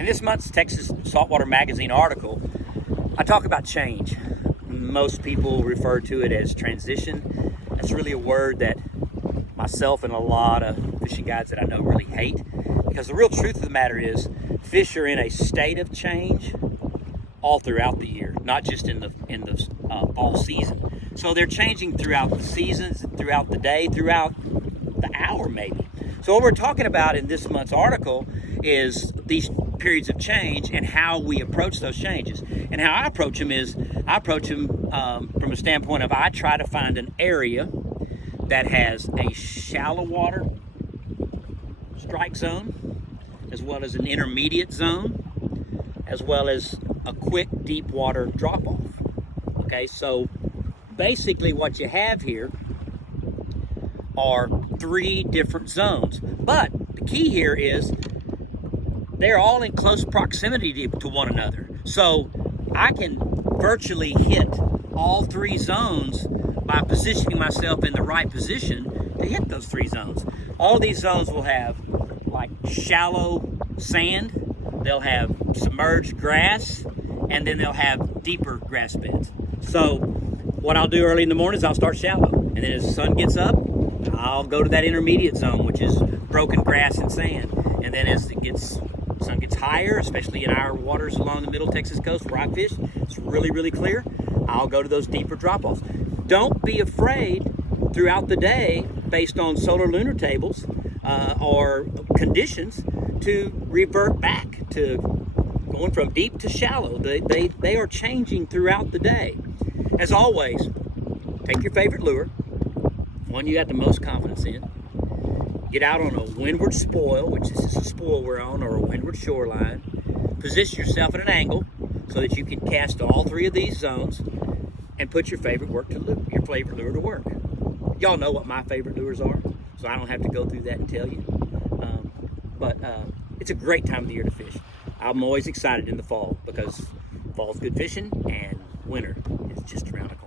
In this month's Texas Saltwater Magazine article, I talk about change. Most people refer to it as transition. That's really a word that myself and a lot of fishing guides that I know really hate, because the real truth of the matter is fish are in a state of change all throughout the year, not just in the fall season. So they're changing throughout the seasons, throughout the day, throughout the hour maybe. So what we're talking about in this month's article is these periods of change and how we approach those changes. And how I approach them is, I approach them from a standpoint of I try to find an area that has a shallow water strike zone, as well as an intermediate zone, as well as a quick deep water drop off. Okay, so basically what you have here are 3 different zones. But the key here is they're all in close proximity to one another. So I can virtually hit all 3 zones by positioning myself in the right position to hit those 3 zones. All these zones will have like shallow sand, they'll have submerged grass, and then they'll have deeper grass beds. So what I'll do early in the morning is I'll start shallow, and then as the sun gets up, I'll go to that intermediate zone, which is broken grass and sand. And then as sun gets higher, especially in our waters along the middle Texas coast where I fish, it's really, really clear, I'll go to those deeper drop-offs. Don't be afraid throughout the day, based on solar lunar tables or conditions, to revert back to going from deep to shallow. They are changing throughout the day. As always, take your favorite lure, one you got the most confidence in. Get out on a windward spoil, which is a spoil we're on, or a windward shoreline. Position yourself at an angle so that you can cast all 3 of these zones and put your favorite lure to work. Y'all know what my favorite lures are, so I don't have to go through that and tell you. But it's a great time of the year to fish. I'm always excited in the fall because fall's good fishing and winter is just around the corner.